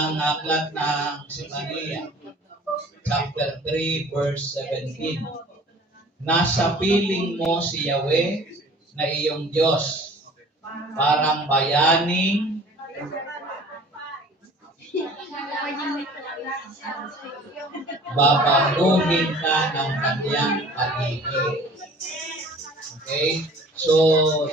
ng aklat ng Simania, chapter 3, verse 17. Nasa piling mo si Yahweh na iyong Diyos, parang bayaning babaguhin ka ng kanyang pag-ibig. Okay? So,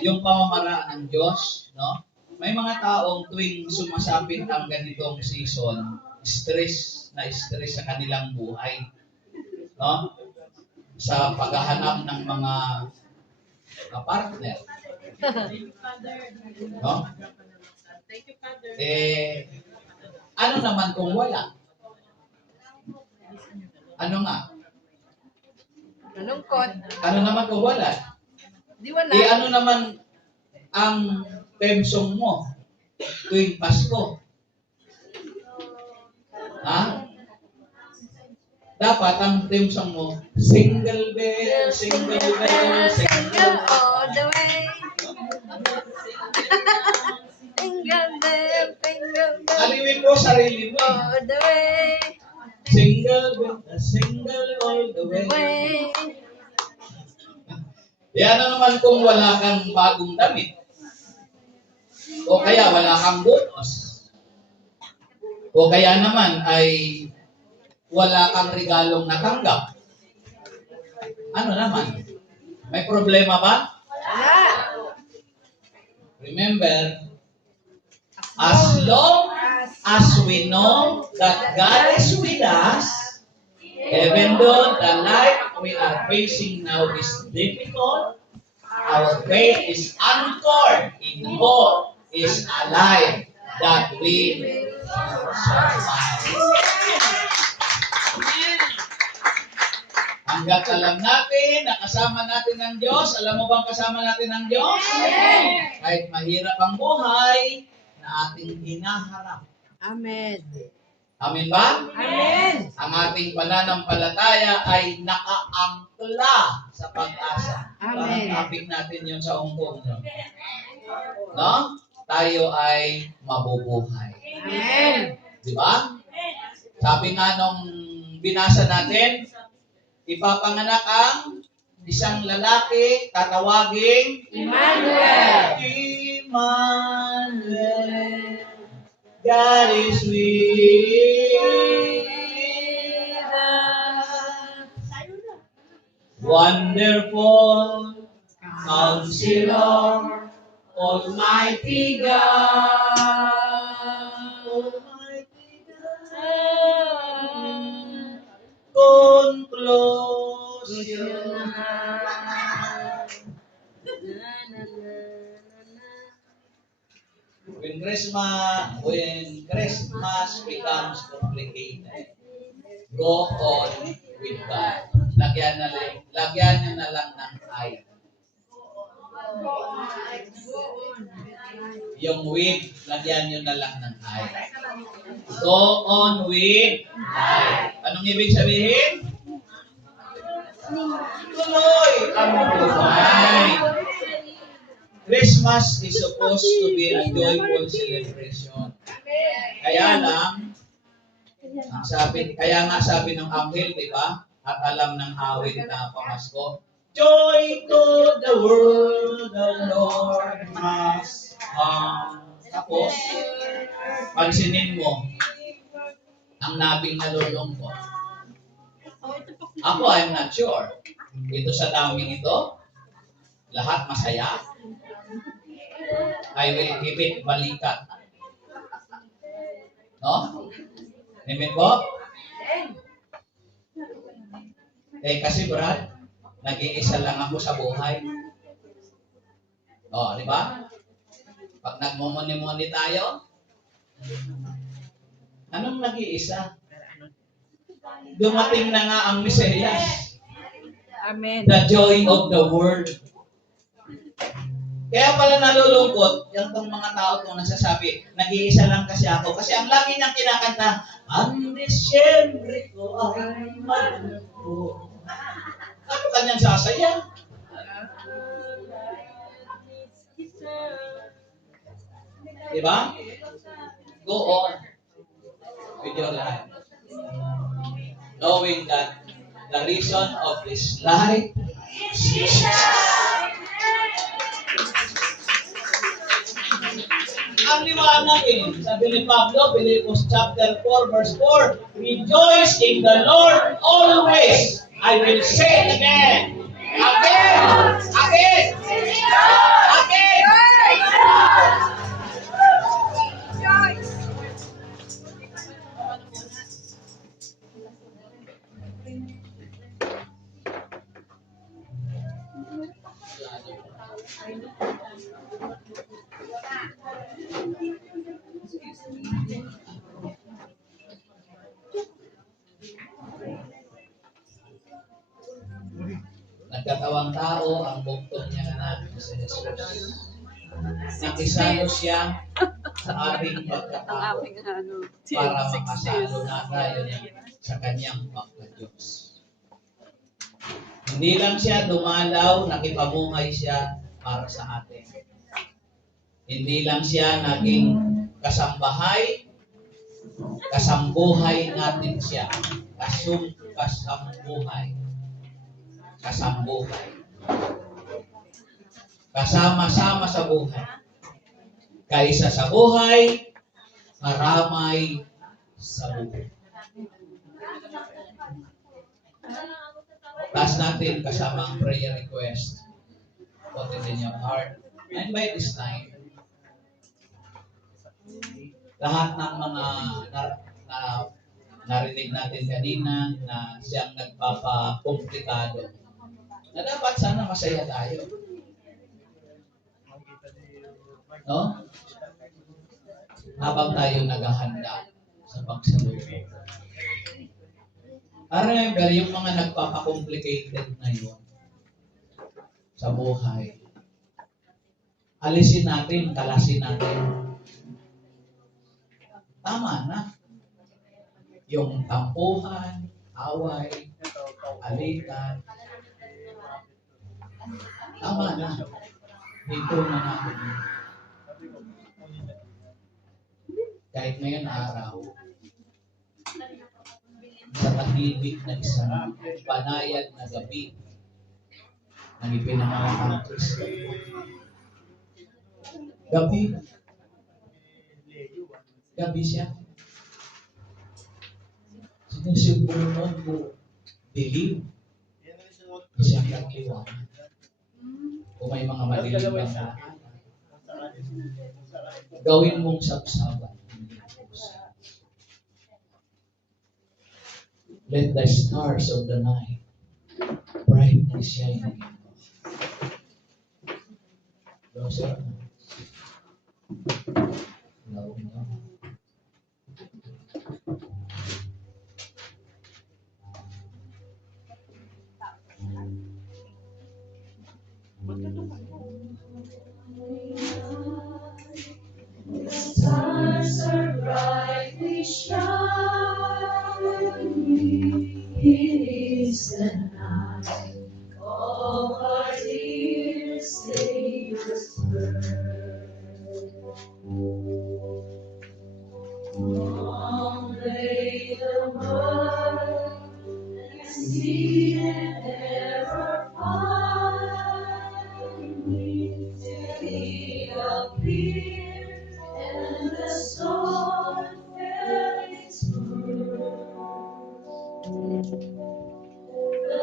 yung pamamaraan ng Diyos, no? May mga taong tuwing sumasapit ang ganitong season, stress sa kanilang buhay. No? Sa paghahanap ng mga partner. No? Ano naman kung wala? Ano nga? Malungkot. Ano naman kung wala? Di wala. Ano naman ang theme song mo tuwing Pasko? Ha? Dapat ang theme song mo, single bell, single bell, Single all the way. Single bell, single bell. Aliwin mo sarili mo. All the way. Single bell, single all the way. Yan naman kung wala kang bagong damit. O kaya wala kang bonus. O kaya naman ay wala kang regalong natanggap. Ano naman? May problema ba? Wala. Remember, as long as we know that God is with us, even though the life we are facing now is difficult, our faith is anchored in hope, is alive, that we will survive. Hanggat alam natin na kasama natin ng Diyos, alam mo bang kasama natin ng Diyos? Kahit mahirap ang buhay na ating hinaharap. Amen. Amen ba? Amen. Ang ating pananampalataya ay nakaangkla sa pag-asa. Amen. Parang topic natin yun sa Hong Kong. No? Tayo ay mabubuhay. Amen. Di ba? Sabi nga nung binasa natin, ipapanganak ang isang lalaki, tatawaging Emmanuel. Emmanuel. God is with us. Wonderful Counselor, Almighty God. Almighty God. Conclusion. When Christmas becomes complicated, go on with God. Lagyan nyo na lang ng I. Yung with, lagyan nyo na lang ng I. Go on with I. Anong ibig sabihin? Tuloy ang buhay. Christmas is supposed to be a joyful celebration. Kaya lang, kaya nga sabi ng anghel, di ba? At alam ng awit na pamasko, joy to the world, the Lord has come. Tapos, pansinin mo, ang nabing nalulungkot. Ako, I'm not sure. Ito sa daming ito, lahat masaya. I will give it balikat. No? Amen po? Kasi Brad, nag-iisa lang ako sa buhay. Di ba? Pag nagmumuni-muni tayo, anong nag-iisa? Dumating na nga ang Mesiyas. Amen. The joy of the world. Kaya pala nalulungkot, yung tong mga tao itong nagsasabi, nag-iisa lang kasi ako. Kasi ang lagi niyang kinakanta, ang Disyembre ko ay malungkot. Ano kanyang sasaya? Diba? Go on. with your life. Knowing that the reason of this life is Jesus. Ang liwanag sabi ni Pablo, Philippians chapter 4, verse 4, rejoice in the Lord always. I will say it again. Again! Again! Nagkatawang tao ang bugtong niya na si Jesus. Nakisalo siya sa ating pagkatao para makasalo na tayo sa kanyang pagka-Diyos. Hindi lang siya dumalaw, nakipamuhay siya para sa atin. Hindi lang siya naging kasambahay, kasambuhay natin siya. Kasambuhay. Kasambuhay. Kasama-sama sa buhay. Kaisa sa buhay, karamay sa buhay. Taas natin kasama ang prayer request. Put it in your heart. And by this time, lahat ng mga narinig natin kanina na siyang nagpapakomplikado, na dapat sana masaya tayo. No? Habang tayo naghahanda sa pagsalubong. Remember, yung mga nagpapa-complicated na yun sa buhay, alisin natin, kalasin natin. Tama na. Yung tampuhan, away, alitan, tama na. Ito na natin. Kahit ngayon araw, sa tahimik na isang panayad na gabi ng ipinangalan ng Kristo. Gabi siya. Sinusubunan mo, believe, siyang nagkiwanag. Kung may mga madilim na gawin mong sabsaban. Let the stars of the night brightly shine. Close your eyes. No. The stars are brightly shining. It is the night of our dear Savior's birth. Long lay the world and see and ever find me till He appeared and the storm fell its word. The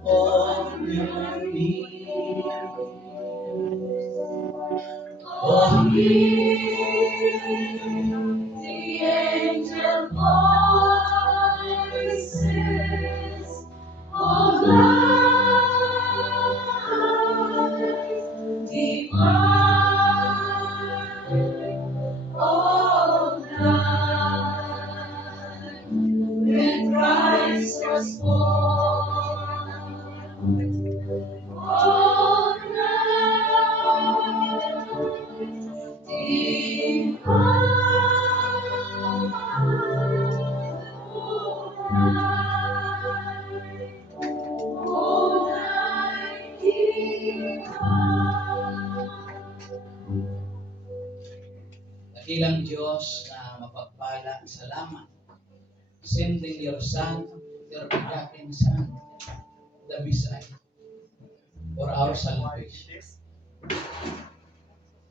On your knees. Oh, the angel voices of light divine, all night, when Christ was born, all night, divine, all night divine. Dakilang Diyos na mapagpala, salamat. Sending your Son, your begotten Son, the Messiah, for our salvation.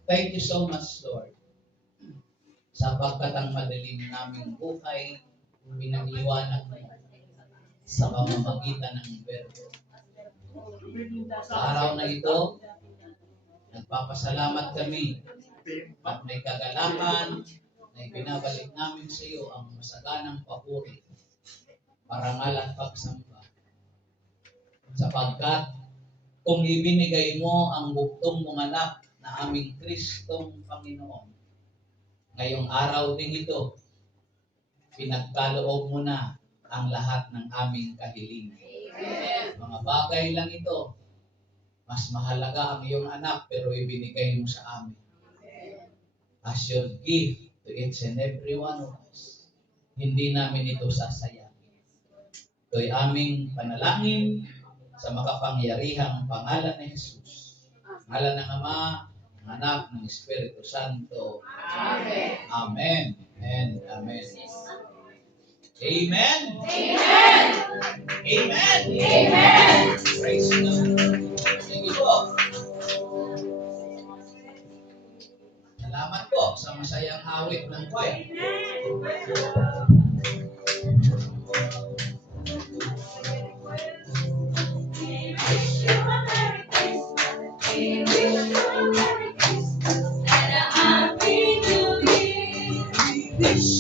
Thank you so much, Lord, sapagkat ang madilim naming buhay, pinag-iwanag mo sa pamamagitan ng Berbo. Sa araw na ito, nagpapasalamat kami at may kagalakan na ibinabalik namin sa iyo ang masaganang papuri, parangal at pagsamba. Sapagkat kung ibinigay mo ang buktong mong anak na aming Kristong Panginoon, ngayong araw din ito, pinagkaloob mo na ang lahat ng aming kahilingan. Mga bagay lang ito, mas mahalaga ang iyong anak pero ibinigay mo sa amin. As your gift to each and every one of us, hindi namin ito sasayangin. Ito'y aming panalangin sa makapangyarihang pangalan ni Jesus. Pangalan ng Ama, ng Anak, ng Espiritu Santo. Amen. Amen and amen. Amen. Amen. Amen. Amen. Praise God. Thank you po. Salamat po sa masayang awit ng choir. We wish you a Merry Christmas. We wish you a Merry Christmas and a Happy New Year. We wish